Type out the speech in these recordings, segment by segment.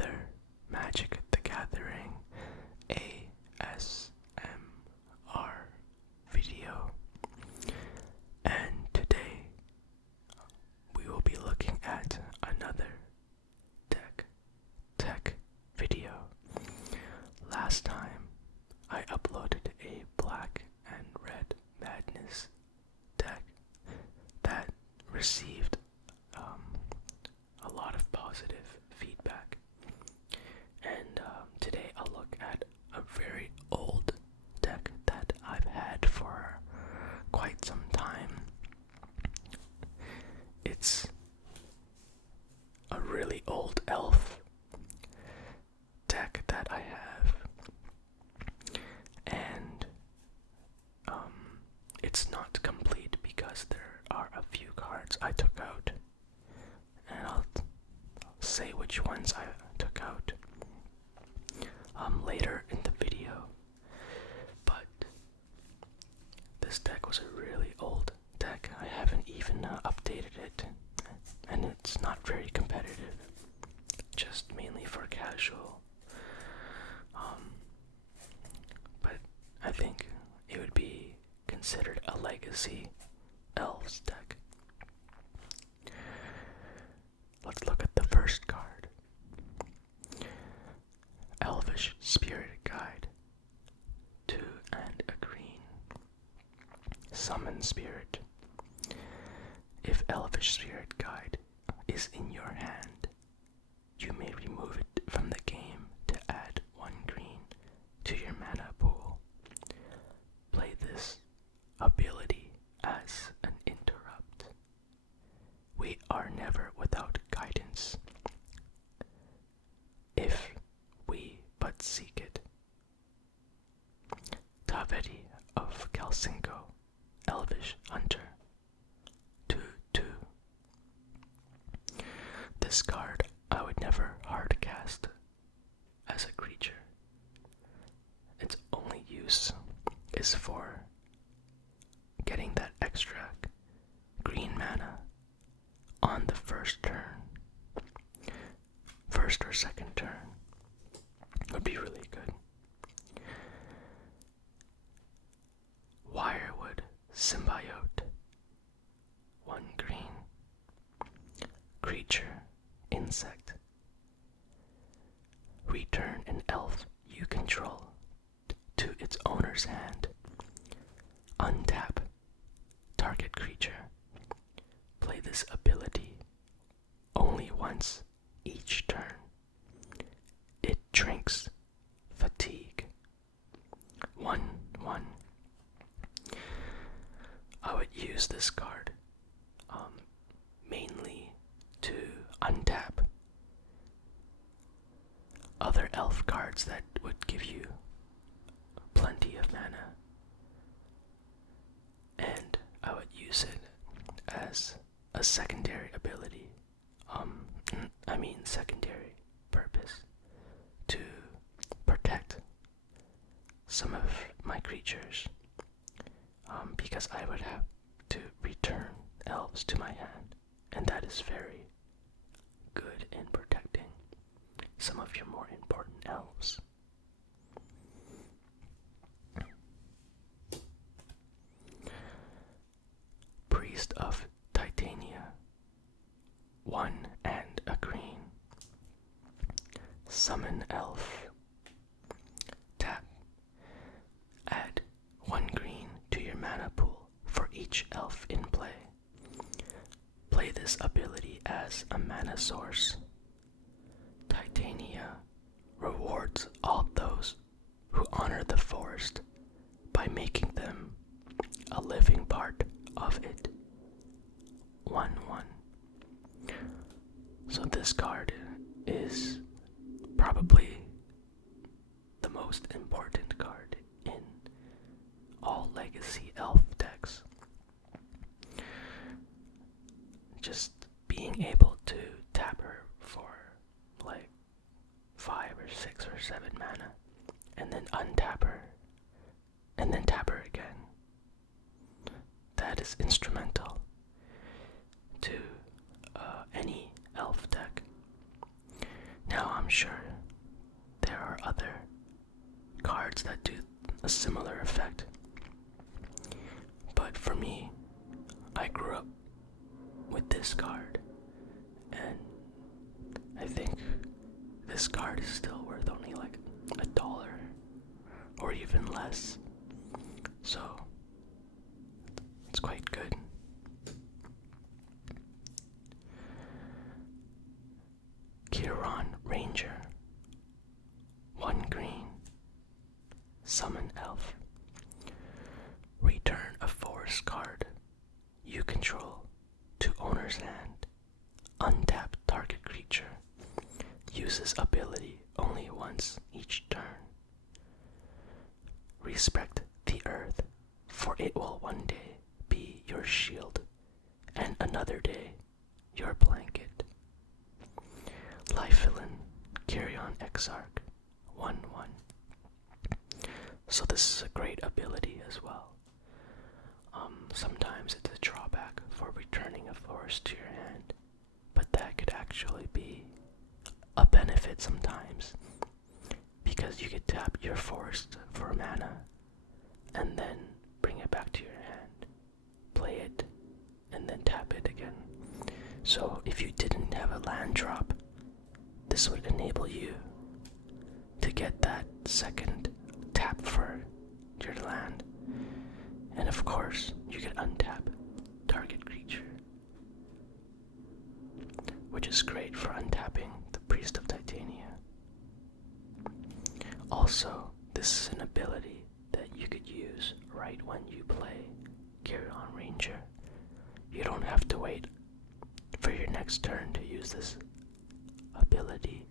another Magic the Gathering ASMR video, and today we will be looking at another tech video. Last time I uploaded a Black and Red Madness deck that received a lot of positive feedback, and today I'll look at a very old deck that I've had for quite some time. It's a really old elf deck that I have, and it's not complete because there are a few cards I took out, and I'll say which ones I took out later in the video. But this deck was a really old deck. I haven't even updated it, and it's not very competitive, just mainly for casual. But I think it would be considered a legacy elves deck. Let's look at the first card. Elvish Spirit Guide. 2 and a green. Summon Spirit. If Elvish Spirit Guide is in your hand, you may remove it from the game to add 1 green to your mana pool. Play this ability as an interrupt. We are never without guidance, if we but seek it. Taveti of Kalsinko, Elvish Hunter. 2/2. This card I would never hardcast as a creature. Its only use is for getting that extra green mana on the first turn. First or second turn would be really good. Wirewood Symbiote. 1 green. Creature. Insect. Return an elf you control to its owner's hand. Untap target creature. Play this ability only once each turn. It drinks fatigue. 1/1. I would use this card mainly to untap other elf cards that would give you plenty of mana, and I would use it as a secondary ability, secondary purpose, to protect some of my creatures, because I would have to return elves to my hand, and that is very good in protecting some of your more important elves. Priest of Titania. 1 and a green. Summon elf. Tap. Add 1 green to your mana pool for each elf in play. Play this ability as a mana source. Titania rewards all those who honor the forest by making them a living part of it. 1/1. So this card is probably the most important card in all legacy elf decks. Just being able to tap her for like 5 or 6 or 7 mana, and then untap her, and then tap her again. That is instrumental to any elf deck. Now I'm sure there are other cards that do a similar effect. But for me, I grew up with this card, and I think this card is still worth only like $1 or even less. So it's quite good. Kiran Ranger. 1 green. Summon elf. Return a forest card you control to owner's hand. Untap target creature. Uses ability only once each turn. Respect the earth, for it will one day be your shield, and another day your blanket. Lifelin, Carry On Exarch, 1/1. So this is a great ability as well. Sometimes it's a drawback for returning a forest to your hand, but that could actually be a benefit sometimes, because you could tap your forest for mana and then bring it back to your hand, play it, and then tap it again. So if you didn't have a land drop, this would enable you to get that second tap for your land. And of course, you can untap target creature, which is great for untapping the Priest of Titania. Also, this is an ability that you could use right when you play Carry On Ranger. You don't have to wait for your next turn to use this ability.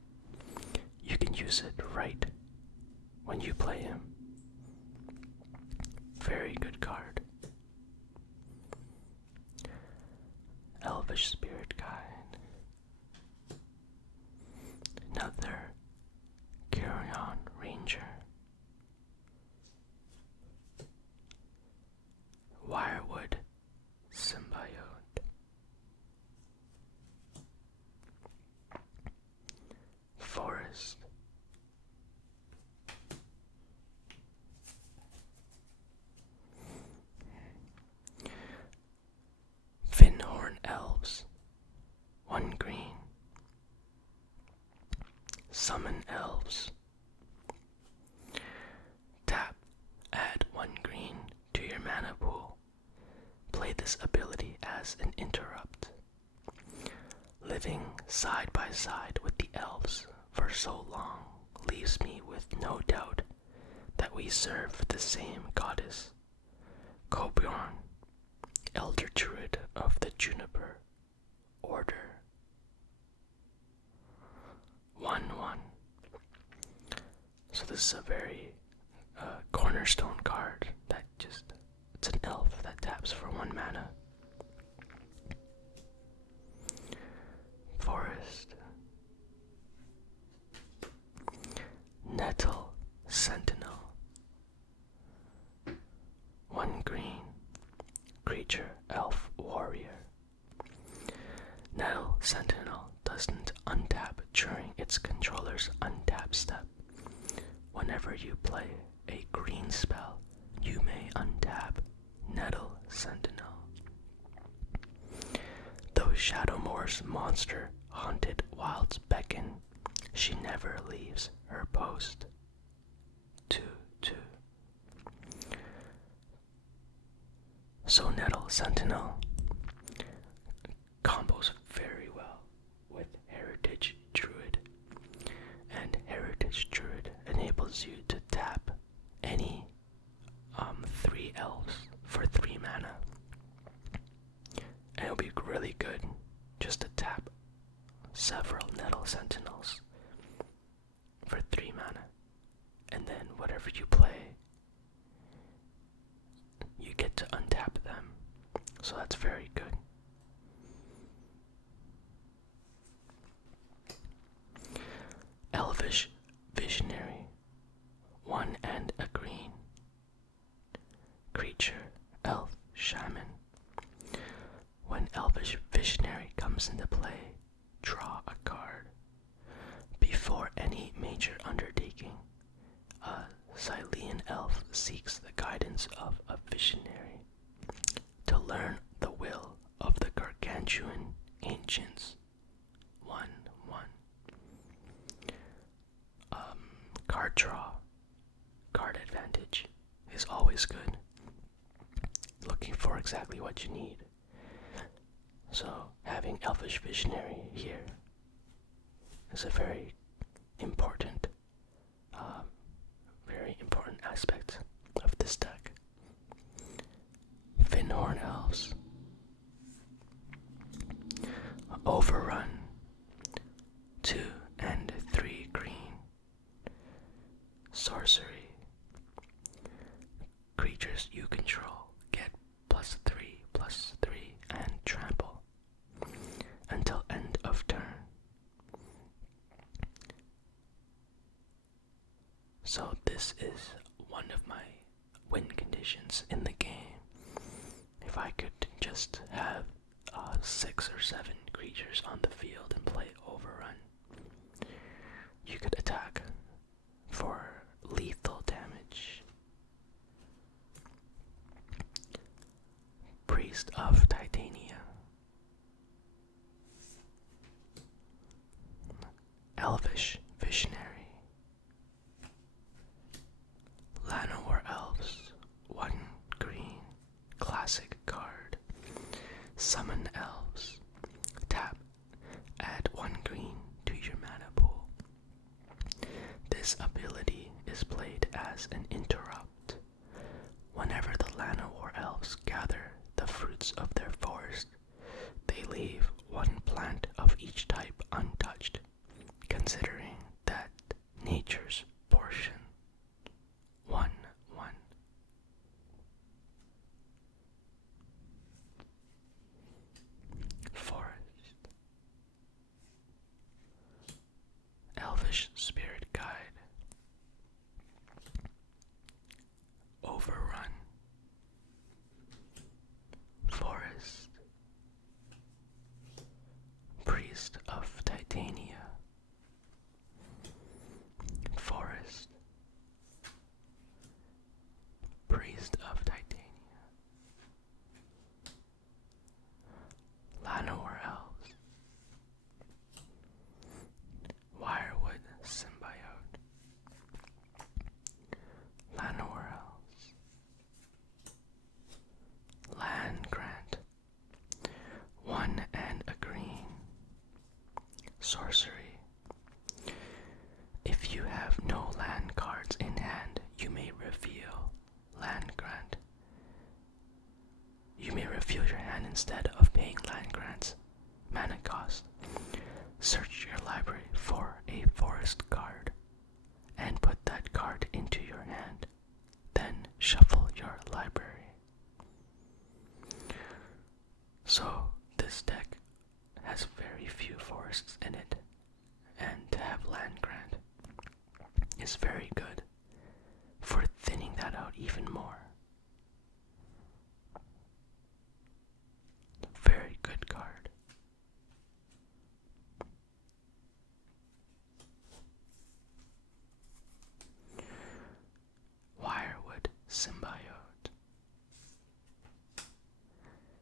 You can use it right when you play him. Very good card. Elvish Spirit Guide. Another Carry On Ranger. Wirewood Symbiote. Forest. Finhorn Elves. 1 green. Summon Elves. Tap, add 1 green to your mana pool. Play this ability as an interrupt. Living side by side with the elves for so long leaves me with no doubt that we serve the same goddess. Coburn, Elder Druid of the Juniper Order. 1/1. So this is a very cornerstone card that it's an elf that taps for 1 mana. Forest. Nettle Sentinel. 1 green. Creature, elf, warrior. Nettle Sentinel doesn't untap during its controller's untap step. Whenever you play a green spell, you may untap Nettle Sentinel. Though Shadowmoor's monster haunted wilds beckon, she never leaves her post. 2/2. So Nettle Sentinel combos very well with Heritage Druid, and Heritage Druid enables you to tap any 3 elves for 3 mana. And it'll be really good just to tap several Nettle Sentinels for 3 mana. And then whatever you play, you get to untap them. So that's very good. Elvish Visionary. 1 and a green. Creature, elf, shaman. When Elvish Visionary comes into play, draw a card. Before conditions of a visionary, to learn the will of the gargantuan ancients. 1, 1. Card draw, card advantage is always good. Looking for exactly what you need. So having Elvish Visionary here is a very important aspect of this deck. Finhorn Elves, Overrun, 2 and 3 green. Sorcery, creatures you control get +3/+3 and trample until end of turn. So this is one of my win conditions in the game. If I could just have 6 or 7 creatures on the field and play Overrun, you could attack for lethal damage. Priest of Titania, Elvish Visionary, Llanowar Elves, 1 green, classic card. Summon Elves, tap, add 1 green to your mana pool. This ability is played as an interrupt. Whenever the Llanowar Elves gather the fruits of their forest, they leave 1 plant of each type untouched, considering that nature's portion. 1, 1. Forest, Elvish Spirit Guide, Overrun, Forest, Priest of Titania, Forest, Priest of Titania, Llanowar Elves, Wirewood Symbiote, Llanowar Elves, Land Grant, 1 and a green. Sorcery, if you have no land cards in hand, you may reveal Land Grant. You may reveal your hand instead of paying Land Grant's mana cost. Search your library for a forest card and put that card into your hand. Then shuffle your library. So this deck has very few forests in it, and to have Land Grant is very good for thinning that out even more. Very good card. Wirewood Symbiote,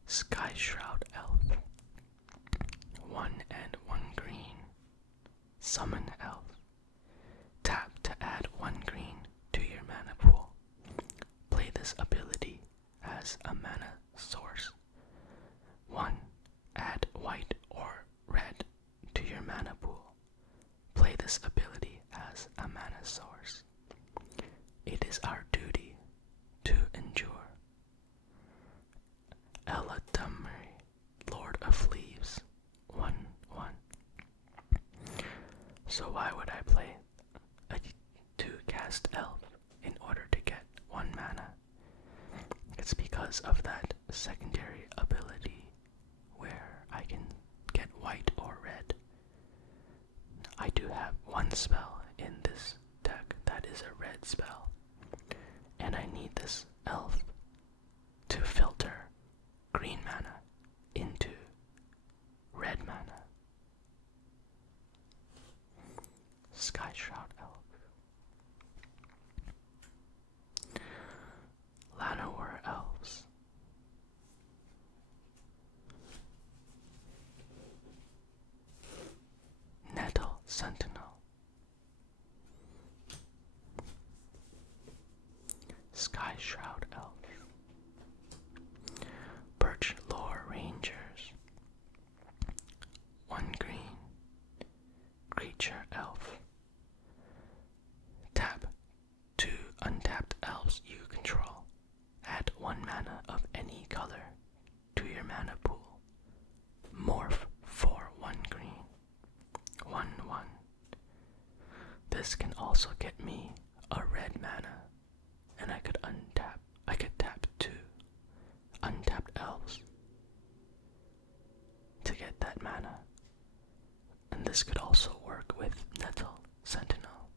Sky Shroud Elf, 1 and 1 green. Summon Elf, tap to add 1 green to your mana pool. Play this ability as a mana source. 1. Add white or red to your mana pool. Play this ability as a mana source. It is our duty to endure. Eladamri, Lord of Leaves, 1, 1. So why would I play a 2-cast elf in order to get 1 mana? It's because of that secondary ability where I can get white or red. I do have 1 spell in this deck that is a red spell, and I need this elf to filter green mana into red mana. Sky Shroud Elf, Sentinel, Sky Shroud Elf, Birch Lore Rangers, 1 green, Creature Elf. Tap 2 untapped elves you control. Add 1 mana of any color to your mana pool. Morph for 1 green. 1/1. This can also get me a red mana, and I could tap 2 untapped elves to get that mana. And this could also work with Nettle Sentinel.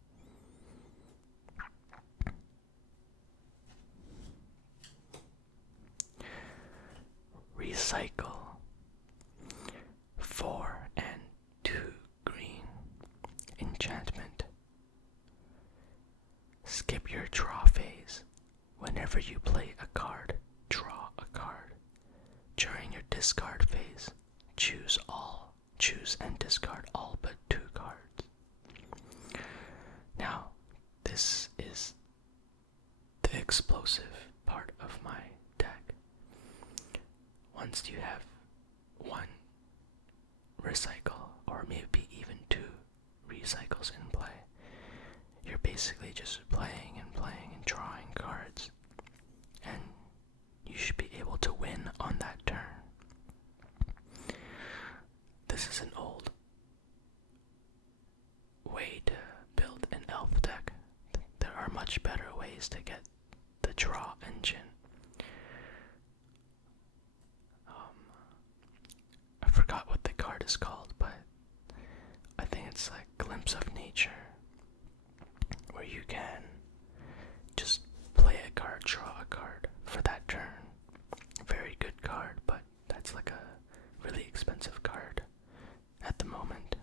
Recycle 4 and 2 green. Enchantment. Skip your draw phase. Whenever you play a card, draw a card. During your discard phase, choose and discard all but 2 cards. Now, this is the explosive part of my deck. Once you have 1 recycle, or maybe even 2 recycles in play, you're basically just playing and drawing cards, and you should be able to win on that turn. This is an old way to build an elf deck. There are much better ways to get the draw engine. I forgot what the card is called, but I think it's like Glimpse of Nature, where you can just play a card, draw a card for that turn. Very good card, but that's like a really expensive card at the moment.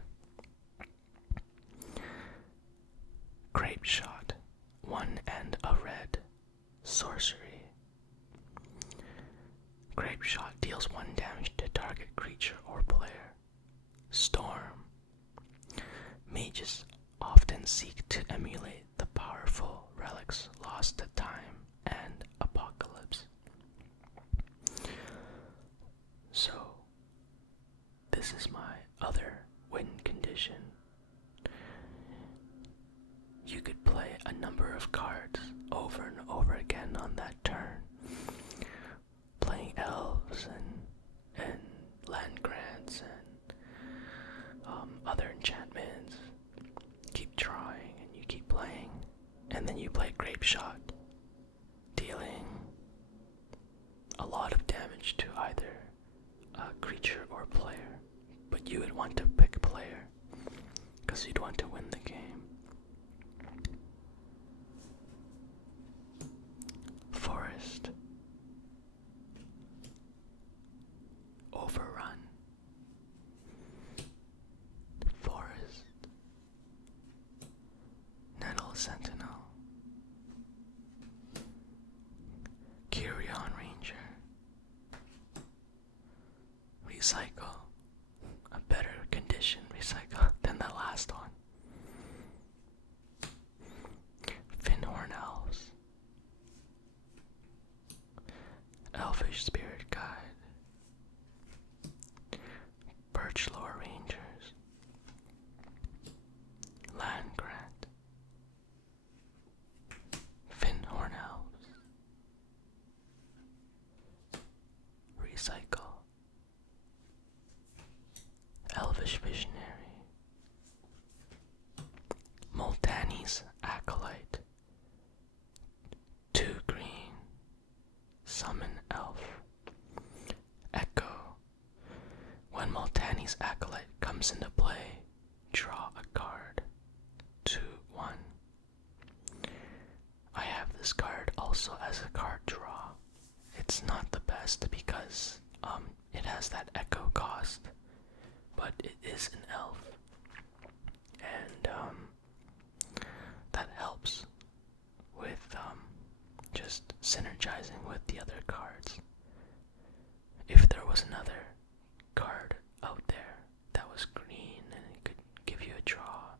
Grape Shot, 1 and a red, sorcery. Grape Shot deals 1 damage to target creature or player. Storm. Mages often seek to emulate the powerful relics lost to time and apocalypse. So, this is my other win condition. You could play a number of cards over and over again on that turn, playing elves and land grants and other enchantments. Keep drawing and you keep playing, and then you play Grape Shot, dealing a lot of damage to either a creature or player, but you would want to pick player because you'd want to win the game. Forest. Overrun. Forest. Nettle Sentinel. Carrion Ranger. Recycle. A better condition recycle than the last one. Finhorn Elves. Elvish Spirit Guide. Birch Lore Rangers. Land Grant. Finhorn Elves. Recycle. Elvish Visionary. Multani's Acolyte. 2 green. Summon Elf. Echo. When Multani's Acolyte comes into play, draw a card. 2/1. I have this card also as a card draw. It's not the best because it has that echo cost, but it is an elf, and that helps with just synergizing with the other cards. If there was another card out there that was green and it could give you a draw,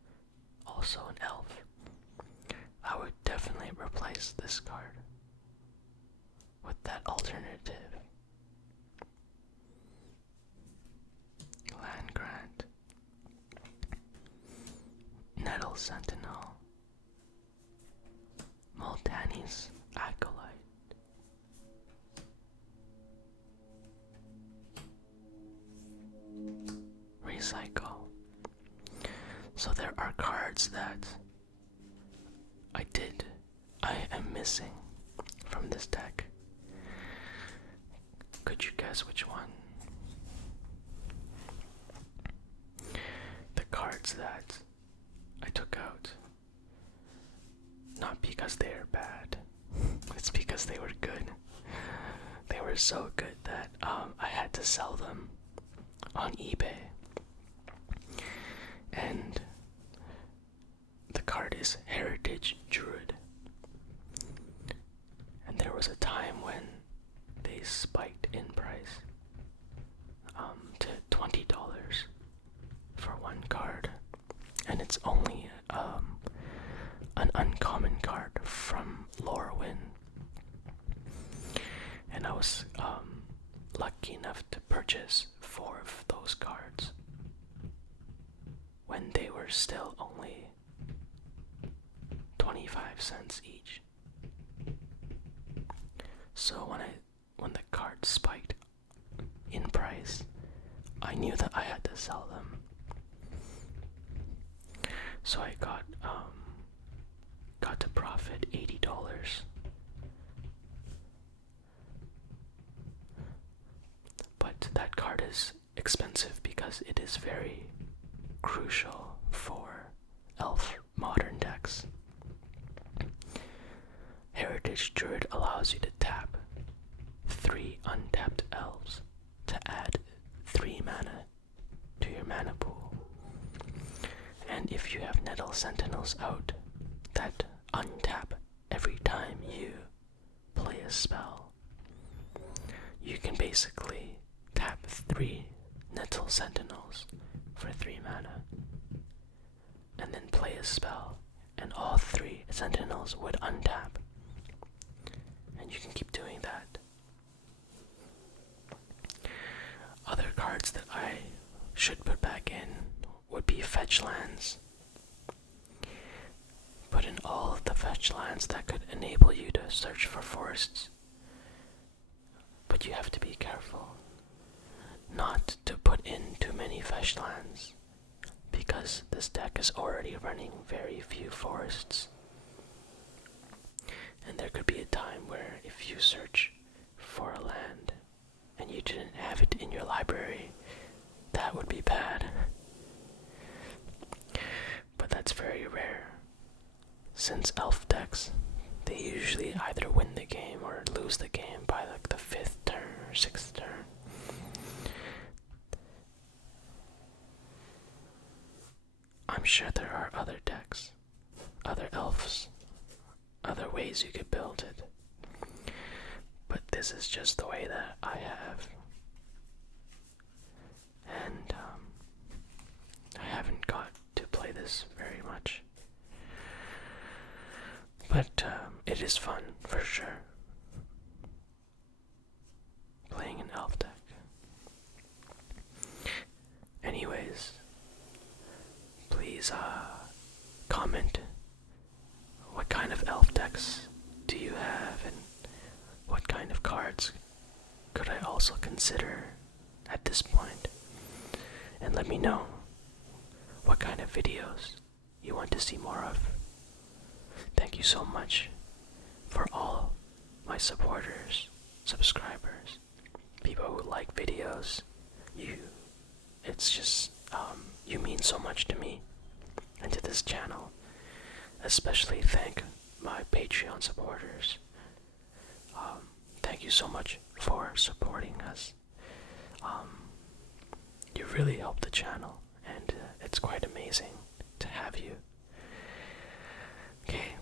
Sentinel, Multani's Acolyte, Recycle. So there are cards that I am missing from this deck. Could you guess which one? The cards that I took out, not because they are bad, it's because they were good. They were so good that I had to sell them on eBay. And the card is Heritage Druid. And there was a time when they spiked in price to $20 for one card. And it's only an uncommon card from Lorwyn. And I was lucky enough to purchase 4 of those cards when they were still only 25 cents each. So when the card spiked in price, I knew that I had to sell them. So I got to profit $80. But that card is expensive because it is very crucial for elf modern decks. Heritage Druid allows you to tap 3 untapped elves to add 3 mana to your mana pool. And if you have Nettle Sentinels out that untap every time you play a spell, you can basically tap 3 Nettle Sentinels for 3 mana, and then play a spell, and all 3 Sentinels would untap. And you can keep doing that. Other cards that I should put back in would be fetch lands. Put in all of the fetch lands that could enable you to search for forests. But you have to be careful not to put in too many fetch lands, because this deck is already running very few forests. And there could be a time where if you search for a land and you didn't have it in your library, that would be bad. But that's very rare, since elf decks, they usually either win the game or lose the game by like the 5th turn or 6th turn. I'm sure there are other decks, other elves, other ways you could build it. But this is just the way that I have. And I haven't got to play this very much. But it is fun, for sure, playing an elf deck. Anyways, please comment what kind of elf decks do you have, and what kind of cards could I also consider at this point. And let me know what kind of videos you want to see more of. Thank you so much for all my supporters, subscribers, people who like videos. It's just, you mean so much to me and to this channel. Especially thank my Patreon supporters. Thank you so much for supporting us. You really help the channel, and it's quite amazing to have you. Okay,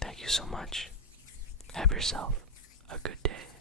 thank you so much. Have yourself a good day.